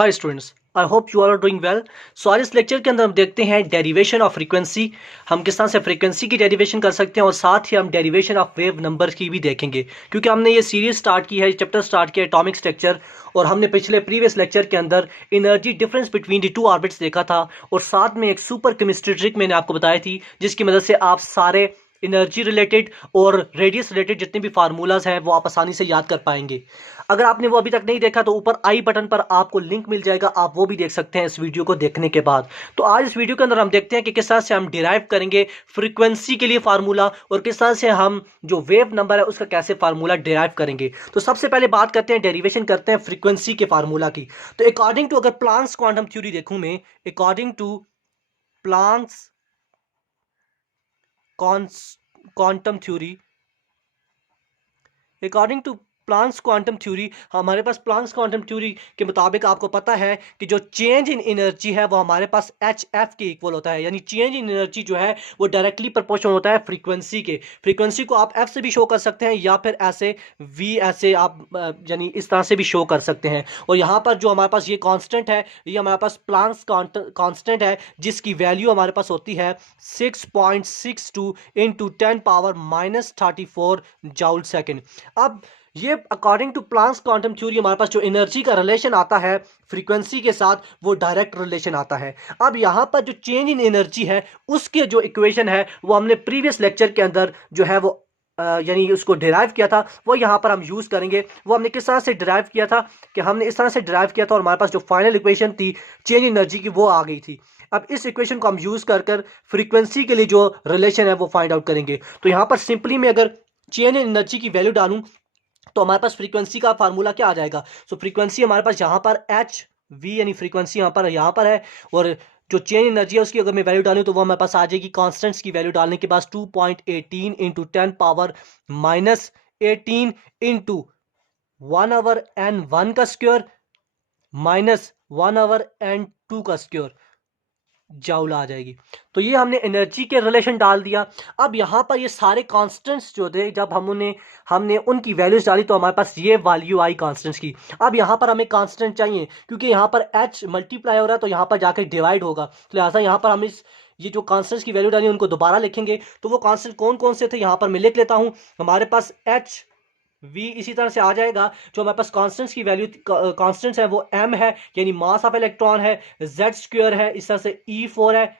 Hi students, I hope you are doing well. So आज इस lecture के अंदर हम देखते हैं डेरिवेशन ऑफ फ्रीक्वेंसी। हम किस तरह से फ्रीक्वेंसी की डेरिवेशन कर सकते हैं और साथ ही हम डेरिवेशन ऑफ वेव नंबर की भी देखेंगे, क्योंकि हमने ये सीरीज स्टार्ट की है, चैप्टर स्टार्ट किया एटॉमिक स्ट्रक्चर, और हमने पिछले प्रीवियस लेक्चर के अंदर energy difference between the two orbits देखा था, और साथ में एक सुपर केमिस्ट्री ट्रिक मैंने आपको बताई थी जिसकी मदद से आप सारे एनर्जी रिलेटेड और रेडियस रिलेटेड जितने भी फार्मूलाज हैं वो आप आसानी से याद कर पाएंगे। अगर आपने वो अभी तक नहीं देखा तो ऊपर आई बटन पर आपको लिंक मिल जाएगा, आप वो भी देख सकते हैं इस वीडियो को देखने के बाद। तो आज इस वीडियो के अंदर हम देखते हैं कि किस तरह से हम डिराइव करेंगे फ्रीक्वेंसी के लिए फार्मूला, और किस तरह से हम जो वेव नंबर है उसका कैसे फार्मूला डिराइव करेंगे। तो सबसे पहले बात करते हैं, डेरिवेशन करते हैं फ्रीक्वेंसी के फार्मूला की। तो अकॉर्डिंग टू, अगर प्लांक्स क्वांटम थ्योरी देखूं मैं, according to Planck's quantum theory, according to Planck's quantum theory, हमारे पास प्लांक्स क्वांटम थ्योरी के मुताबिक आपको पता है कि जो चेंज इन एनर्जी है वो हमारे पास एच एफ के इक्वल होता है, यानी चेंज इन एनर्जी जो है वो डायरेक्टली प्रोपोर्शनल होता है फ्रीक्वेंसी के। फ्रीक्वेंसी को आप एफ से भी शो कर सकते हैं या फिर ऐसे वी, ऐसे आप यानी इस तरह से भी शो कर सकते हैं। और यहाँ पर जो हमारे पास ये कांस्टेंट है, ये हमारे पास प्लांक्स कांस्टेंट है, जिसकी वैल्यू हमारे पास होती है 6.62 इंटू 10⁻⁻34 जूल सेकेंड। अब ये according to Planck's quantum theory हमारे पास जो एनर्जी का रिलेशन आता है फ्रीक्वेंसी के साथ वो डायरेक्ट रिलेशन आता है। अब यहाँ पर जो चेंज इन एनर्जी है उसके जो इक्वेशन है वो हमने प्रीवियस लेक्चर के अंदर जो है वो यानी उसको डिराइव किया था, वो यहाँ पर हम यूज करेंगे। वो हमने किस तरह से डिराइव किया था कि हमने इस तरह से डिराइव किया था और हमारे पास जो फाइनल इक्वेशन थी चेंज एनर्जी की वो आ गई थी। अब इस इक्वेशन को हम यूज कर फ्रीक्वेंसी के लिए जो रिलेशन है वो फाइंड आउट करेंगे। तो यहाँ पर सिंपली मैं अगर चेंज इन एनर्जी की वैल्यू डालूं तो हमारे पास फ्रीक्वेंसी का फार्मूला क्या आ जाएगा। सो फ्रीक्वेंसी हमारे पास यहाँ पर एच वी, यानी फ्रीक्वेंसी यहाँ पर है, और जो चेंज एनर्जी है उसकी अगर मैं वैल्यू डालूं तो वो हमारे पास आ जाएगी कांस्टेंट्स की वैल्यू डालने के बाद 2.18 इंटू 10⁻⁻18 इंटू 1/n1 का स्क्वायर माइनस 1/n2 का स्क्वायर जूल आ जाएगी। तो ये हमने एनर्जी के रिलेशन डाल दिया। अब यहाँ पर ये सारे कांस्टेंट्स जो थे, जब हमने उनकी वैल्यूज डाली तो हमारे पास ये वैल्यू आई कांस्टेंट्स की। अब यहाँ पर हमें कांस्टेंट चाहिए क्योंकि यहाँ पर एच मल्टीप्लाई हो रहा है तो यहाँ पर जाकर डिवाइड होगा, तो लिहाजा यहाँ पर हम ये जो कांस्टेंट्स की वैल्यू डाली उनको दोबारा लिखेंगे। तो वो कांस्टेंट कौन कौन से थे यहाँ पर मैं लिख लेता हूँ। हमारे पास एच वी इसी तरह से आ जाएगा। जो हमारे पास कांस्टेंट्स की वैल्यू कांस्टेंट्स है वो एम है, यानी मास ऑफ इलेक्ट्रॉन है, जेड स्क्वायर है, इस तरह से E4 है,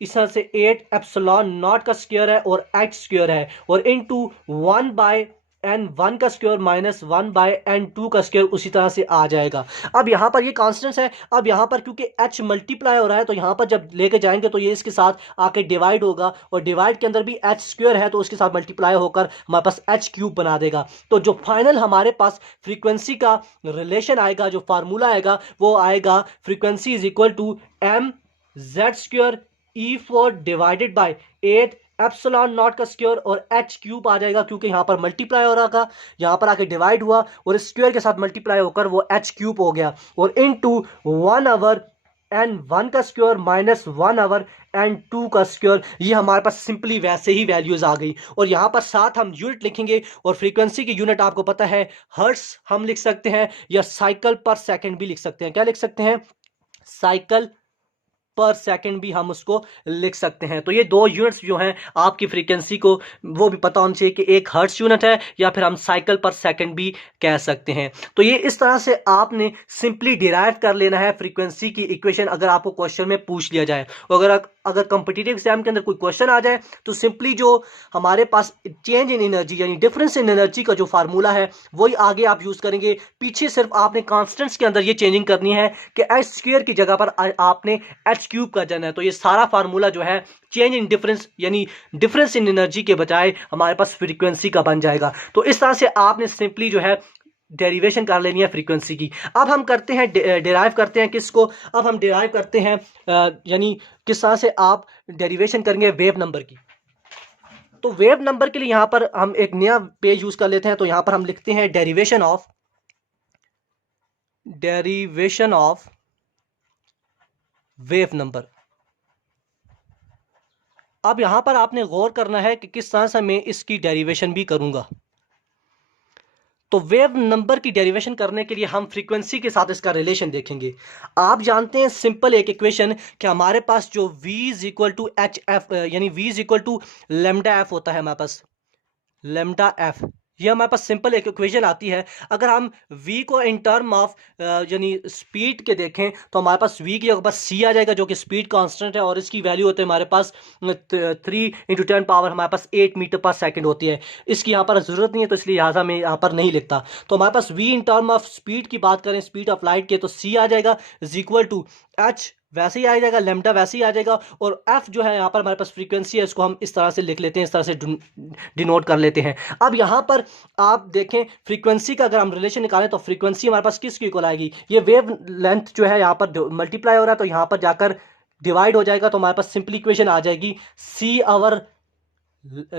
इस तरह से 8 एप्सिलॉन नॉट का स्क्वायर है और एच स्क्वायर है, और इनटू 1/n1 का स्क्वायर माइनस 1/n2 का स्क्वायर उसी तरह से आ जाएगा। अब यहाँ पर ये कांस्टेंट्स है। अब यहाँ पर क्योंकि h मल्टीप्लाई हो रहा है तो यहाँ पर जब लेके जाएंगे तो ये इसके साथ आके डिवाइड होगा, और डिवाइड के अंदर भी एच स्क्वायर है तो उसके साथ मल्टीप्लाई होकर हमारे पास एच क्यूब बना देगा। तो जो फाइनल हमारे पास फ्रीक्वेंसी का रिलेशन आएगा, जो फार्मूला आएगा वो आएगा frequency is equal to M Z square E4 divided by 8 epsilon naught का स्क्वायर और एच क्यूब आ जाएगा, क्योंकि यहाँ पर मल्टीप्लाई हो रहा था, यहाँ पर आके डिवाइड हुआ और स्क्वायर के साथ मल्टीप्लाई होकर वो एच क्यूब हो गया, और इनटू 1/n1 का स्क्वायर माइनस 1/n2 का स्क्वायर। ये हमारे पास सिंपली वैसे ही वैल्यूज आ गई, और यहाँ पर साथ हम यूनिट लिखेंगे, और फ्रीक्वेंसी की यूनिट आपको पता है हर्ट्स हम लिख सकते हैं या साइकिल पर सेकेंड भी लिख सकते हैं। क्या लिख सकते हैं? साइकिल पर सेकंड भी हम उसको लिख सकते हैं। तो ये दो यूनिट्स जो हैं आपकी फ्रीक्वेंसी को वो भी पता होना चाहिए कि एक हर्ट्ज यूनिट है या फिर हम साइकिल पर सेकंड भी कह सकते हैं। तो ये इस तरह से आपने सिंपली डिराइव कर लेना है फ्रीक्वेंसी की इक्वेशन, अगर आपको क्वेश्चन में पूछ लिया जाए। अगर कंपिटिटिव एग्जाम के अंदर कोई क्वेश्चन आ जाए तो सिंपली जो हमारे पास चेंज इन एनर्जी यानी डिफरेंस इन एनर्जी का जो फार्मूला है वही आगे आप यूज करेंगे। पीछे सिर्फ आपने कांस्टेंट्स के अंदर ये चेंजिंग करनी है कि एच स्क्वायर की जगह पर आपने एच क्यूब का जाना है। तो ये सारा फार्मूला जो है चेंज इन डिफरेंस यानी डिफरेंस इन एनर्जी के बजाय हमारे पास फ्रीक्वेंसी का बन जाएगा। तो इस तरह से आपने सिंपली जो है डेरिवेशन कर लेनी है फ्रीक्वेंसी की। अब हम करते हैं डिराइव करते हैं किसको? अब हम डिराइव करते हैं यानी किस तरह से आप डेरिवेशन करेंगे वेव नंबर की। तो वेव नंबर के लिए यहां पर हम एक नया पेज यूज कर लेते हैं। तो यहां पर हम लिखते हैं डेरिवेशन ऑफ वेव नंबर। अब यहां पर आपने गौर करना है कि किस तरह से मैं इसकी डेरिवेशन भी करूंगा। तो वेव नंबर की डेरिवेशन करने के लिए हम फ्रीक्वेंसी के साथ इसका रिलेशन देखेंगे। आप जानते हैं सिंपल एक इक्वेशन कि हमारे पास जो v is equal to H F यानी v is equal to lambda F होता है, हमारे पास लेमडा एफ, ये हमारे पास सिंपल एक इक्वेशन आती है। अगर हम v को इन टर्म ऑफ यानी स्पीड के देखें तो हमारे पास v की जगह पर c आ जाएगा जो कि स्पीड कांस्टेंट है, और इसकी वैल्यू होती है हमारे पास 3 × 10⁻, हमारे पास 8 मीटर पर सेकंड होती है। इसकी यहाँ पर ज़रूरत नहीं है तो इसलिए लिहाजा मैं यहाँ पर नहीं लिखता। तो हमारे पास v in term of speed की बात करें, स्पीड ऑफ लाइट के, तो c आ जाएगा इज इक्वल टू h वैसे ही आ जाएगा, लेमडा वैसे ही आ जाएगा, और एफ जो है यहाँ पर हमारे पास फ्रीक्वेंसी है, इसको हम इस तरह से लिख लेते हैं, इस तरह से डिनोट कर लेते हैं। अब यहाँ पर आप देखें फ्रीक्वेंसी का अगर हम रिलेशन निकालें तो फ्रीक्वेंसी हमारे पास किसकी इक्वल आएगी, ये वेव लेंथ जो है यहाँ पर मल्टीप्लाई हो रहा है तो यहाँ पर जाकर डिवाइड हो जाएगा, तो हमारे पास सिंपल इक्वेशन आ जाएगी सी आवर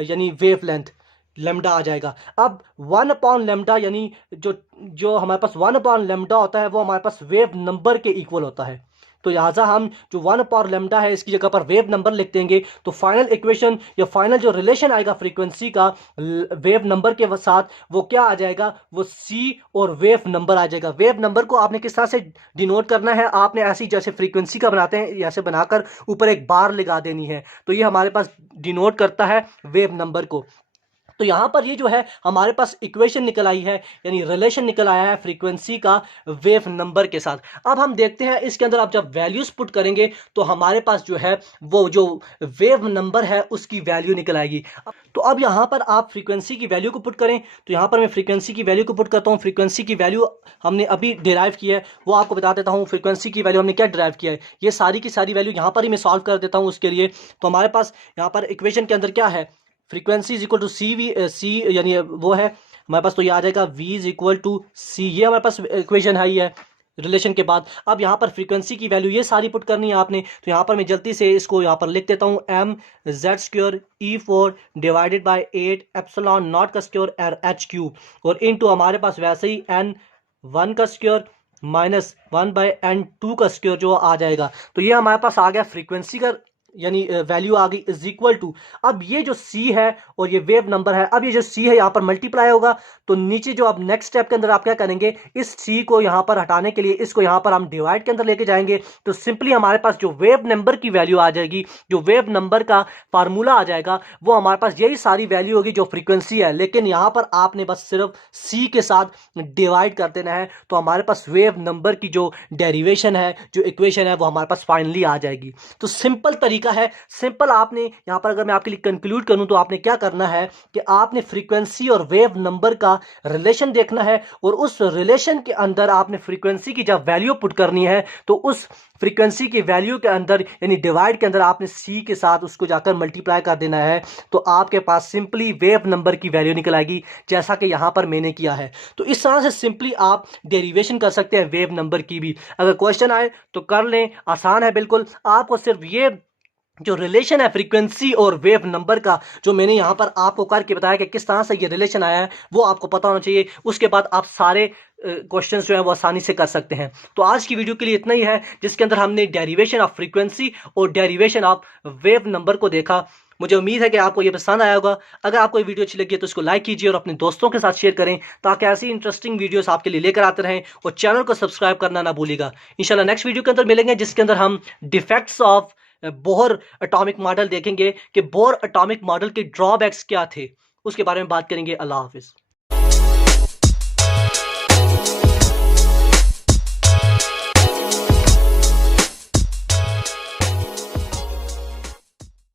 यानी वेव लेंथ लेमडा आ जाएगा। अब 1/λ यानी जो हमारे पास 1/λ होता है वो हमारे पास वेव नंबर के इक्वल होता है। तो लिहाजा हम जो 1/λ है इसकी जगह पर वेव नंबर लिख देंगे, तो फाइनल इक्वेशन या फाइनल जो रिलेशन आएगा फ्रीक्वेंसी का वेव नंबर के साथ वो क्या आ जाएगा, वो c और वेव नंबर आ जाएगा। वेव नंबर को आपने किस तरह से डिनोट करना है, आपने ऐसी जैसे फ्रीक्वेंसी का बनाते हैं ऐसे बनाकर ऊपर एक बार लगा देनी है, तो ये हमारे पास डिनोट करता है वेव नंबर को। तो यहाँ पर ये जो है हमारे पास इक्वेशन निकल आई है, यानी रिलेशन निकल आया है फ्रीक्वेंसी का वेव नंबर के साथ। अब हम देखते हैं इसके अंदर आप जब वैल्यूज पुट करेंगे तो हमारे पास जो है वो जो वेव नंबर है उसकी वैल्यू निकल आएगी। तो अब यहाँ पर आप फ्रीक्वेंसी की वैल्यू को पुट करें, तो यहाँ पर मैं फ्रीक्वेंसी की वैल्यू को पुट करता हूँ। फ्रीक्वेंसी की वैल्यू हमने अभी डिराइव की है, वो आपको बता देता हूँ। फ्रीक्वेंसी की वैल्यू हमने क्या डिराइव किया है, ये सारी की सारी वैल्यू यहाँ पर ही मैं सॉल्व कर देता हूँ उसके लिए। तो हमारे पास यहाँ पर इक्वेशन के अंदर क्या है, फ्रीक्वेंसी इज इक्वल टू सी यानी वो है हमारे पास, तो ये आ जाएगा v इज इक्वल टू सी, ये हमारे पास इक्वेशन है, ही है रिलेशन के बाद। अब यहाँ पर फ्रीक्वेंसी की वैल्यू ये सारी पुट करनी है आपने, तो यहाँ पर मैं जल्दी से इसको यहाँ पर लिख देता हूँ mz² e4 divided by 8 epsilon naught का स्क्वायर h³ और इनटू हमारे पास वैसे ही n1 का स्क्वायर माइनस 1/n2 का स्क्वायर जो आ जाएगा। तो ये हमारे पास आ गया फ्रीक्वेंसी का यानी वैल्यू आ गई इज इक्वल टू, अब ये जो c है और ये वेव नंबर है, अब ये जो c है यहाँ पर मल्टीप्लाई होगा, तो नीचे जो आप नेक्स्ट स्टेप के अंदर आप क्या करेंगे, इस c को यहाँ पर हटाने के लिए इसको यहाँ पर हम डिवाइड के अंदर लेके जाएंगे, तो सिंपली हमारे पास जो वेव नंबर की वैल्यू आ जाएगी, जो वेव नंबर का फार्मूला आ जाएगा, वो हमारे पास यही सारी वैल्यू होगी जो फ्रीक्वेंसी है, लेकिन यहाँ पर आपने बस सिर्फ c के साथ डिवाइड कर देना है, तो हमारे पास वेव नंबर की जो डेरिवेशन है, जो इक्वेशन है, वो हमारे पास फाइनली आ जाएगी। तो सिंपल तरीका है, सिंपल। आपने यहां पर अगर मैं आपके लिए कंक्लूड करूं तो आपने क्या करना है कि आपने फ्रीक्वेंसी और वेव नंबर का रिलेशन देखना है, और उस रिलेशन के अंदर आपने फ्रीक्वेंसी की जब वैल्यू पुट करनी है तो उस फ्रीक्वेंसी की वैल्यू के अंदर यानी डिवाइड के अंदर आपने सी के साथ उसको जाकर मल्टीप्लाई कर देना है, तो आपके पास सिंपली वेव नंबर की वैल्यू निकल आएगी, जैसा कि यहां पर मैंने किया है। तो इस तरह से सिंपली आप डेरिवेशन कर सकते हैं वेव नंबर की भी। अगर क्वेश्चन आए तो कर लें, आसान है बिल्कुल। आपको सिर्फ ये जो रिलेशन है फ्रीक्वेंसी और वेव नंबर का, जो मैंने यहाँ पर आपको करके बताया कि किस तरह से ये रिलेशन आया है, वो आपको पता होना चाहिए। उसके बाद आप सारे क्वेश्चंस जो है वो आसानी से कर सकते हैं। तो आज की वीडियो के लिए इतना ही है, जिसके अंदर हमने डेरिवेशन ऑफ फ्रीक्वेंसी और डेरिवेशन ऑफ वेव नंबर को देखा। मुझे उम्मीद है कि आपको ये पसंद आया होगा। अगर आपको ये वीडियो अच्छी लगी है तो इसको लाइक कीजिए और अपने दोस्तों के साथ शेयर करें, ताकि ऐसी इंटरेस्टिंग वीडियोस आपके लिए लेकर आते रहें, और चैनल को सब्सक्राइब करना ना भूलिएगा। इंशाल्लाह नेक्स्ट वीडियो के अंदर मिलेंगे, जिसके अंदर हम defects of Bohr atomic model देखेंगे कि बोहर एटॉमिक मॉडल के ड्रॉबैक्स क्या थे, उसके बारे में बात करेंगे। अल्लाह हाफिज।